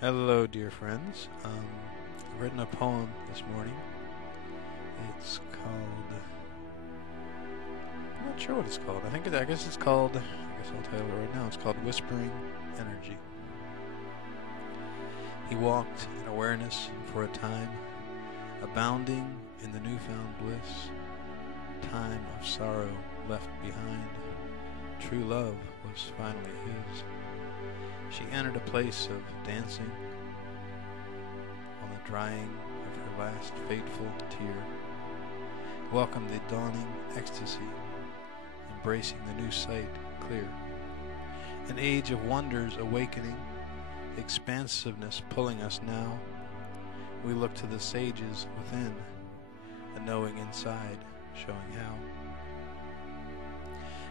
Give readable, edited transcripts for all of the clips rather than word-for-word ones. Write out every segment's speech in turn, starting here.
Hello, dear friends. I've written a poem this morning. It's called. I'm not sure what it's called. I guess it's called. I guess I'll tell you right now. It's called Whispering Energy. He walked in awareness for a time, abounding in the newfound bliss. Time of sorrow left behind. True love was finally his. She entered a place of dancing on the drying of her last fateful tear, welcomed the dawning ecstasy, embracing the new sight clear. An age of wonders awakening, expansiveness pulling us now. We look to the sages within, a knowing inside, showing how.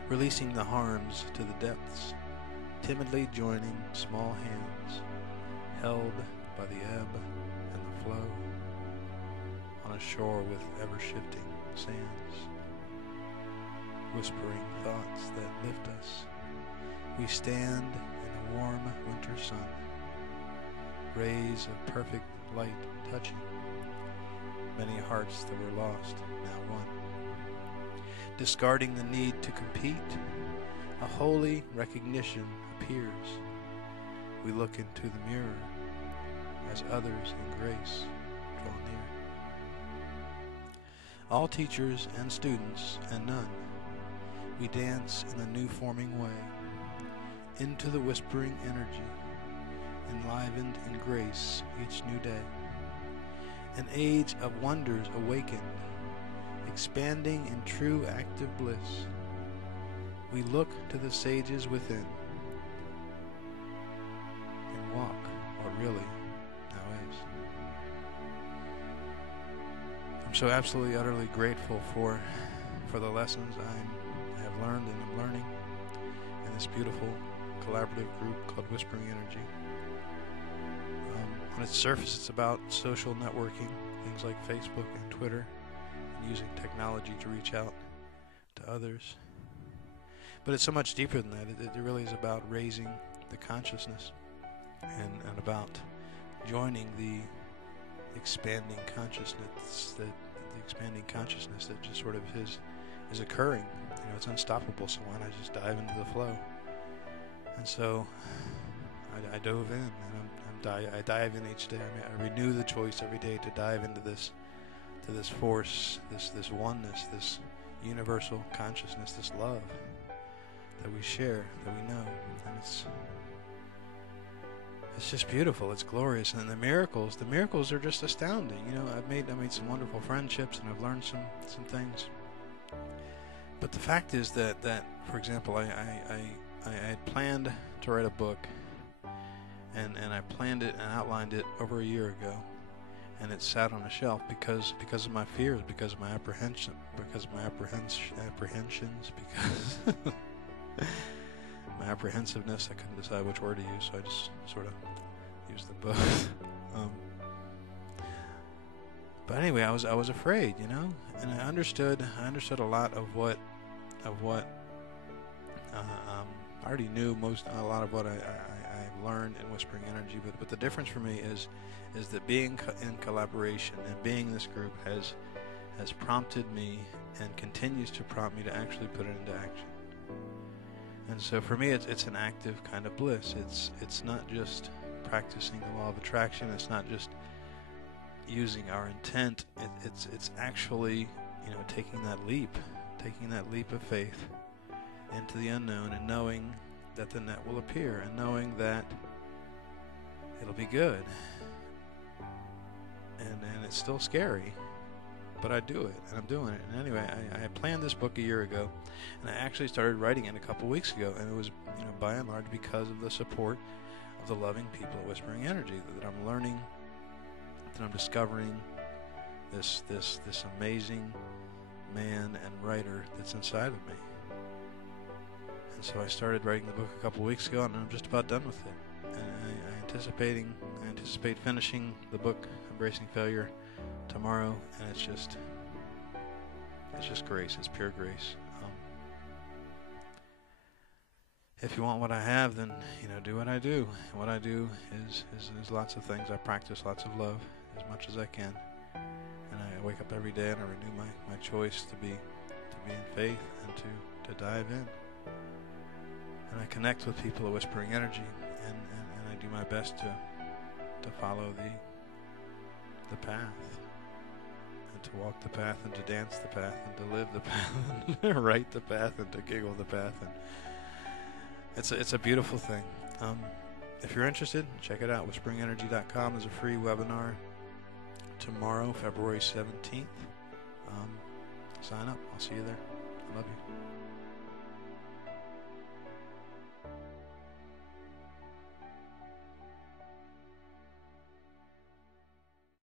Releasing the harms to the depths, timidly joining small hands, held by the ebb and the flow, on a shore with ever-shifting sands, whispering thoughts that lift us. We stand in the warm winter sun, rays of perfect light touching many hearts that were lost, now won. Discarding the need to compete, a holy recognition appears. We look into the mirror as others in grace draw near. All teachers and students and none, we dance in a new forming way into the whispering energy, enlivened in grace each new day. An age of wonders awakened, expanding in true active bliss. We look to the sages within and walk what really now is. I'm so absolutely, utterly grateful for the lessons I have learned and am learning in this beautiful collaborative group called Whispering Energy. On its surface, it's about social networking, things like Facebook and Twitter, and using technology to reach out to others. But it's so much deeper than that. It really is about raising the consciousness and about joining the expanding consciousness that just sort of is occurring. You know, it's unstoppable. So why not just dive into the flow? And so I dove in, and I dive in each day. I renew the choice every day to dive into this force, this oneness, this universal consciousness, this love that we share, that we know. And it's just beautiful. It's glorious. And the miracles are just astounding. You know, I made some wonderful friendships, and I've learned some things. But the fact is that for example, I had planned to write a book, and I planned it and outlined it over a year ago, and it sat on a shelf because of my fears, because of my apprehensions, because my apprehensiveness. I couldn't decide which word to use, so I just sort of used them both. But anyway, I was afraid, you know, and I understood a lot of what I already knew a lot of what I learned in Whispering Energy, but the difference for me is that being in collaboration and being in this group has prompted me and continues to prompt me to actually put it into action. And so for me, it's an active kind of bliss. It's not just practicing the law of attraction. It's not just using our intent. It's actually, you know, taking that leap of faith into the unknown, and knowing that the net will appear, and knowing that it'll be good. And it's still scary, but I do it, and I'm doing it. And anyway, I planned this book a year ago, and I actually started writing it a couple weeks ago, and it was, you know, by and large because of the support of the loving people at Whispering Energy, that I'm learning, that I'm discovering this amazing man and writer that's inside of me. And so I started writing the book a couple weeks ago, and I'm just about done with it. And I anticipate finishing the book, Embracing Failure, tomorrow. And it's just grace. It's pure grace. if you want what I have, then, do what I do. And what I do is lots of things. I practice lots of love as much as I can. And I wake up every day and I renew my choice to be in faith and to dive in. And I connect with people at Whispering Energy, and I do my best to follow the path, and to walk the path, and to dance the path, and to live the path, and to write the path, and to giggle the path. And it's a beautiful thing. If you're interested, check it out. WhisperingEnergy.com is a free webinar tomorrow, February 17th. Sign up. I'll see you there. I love you.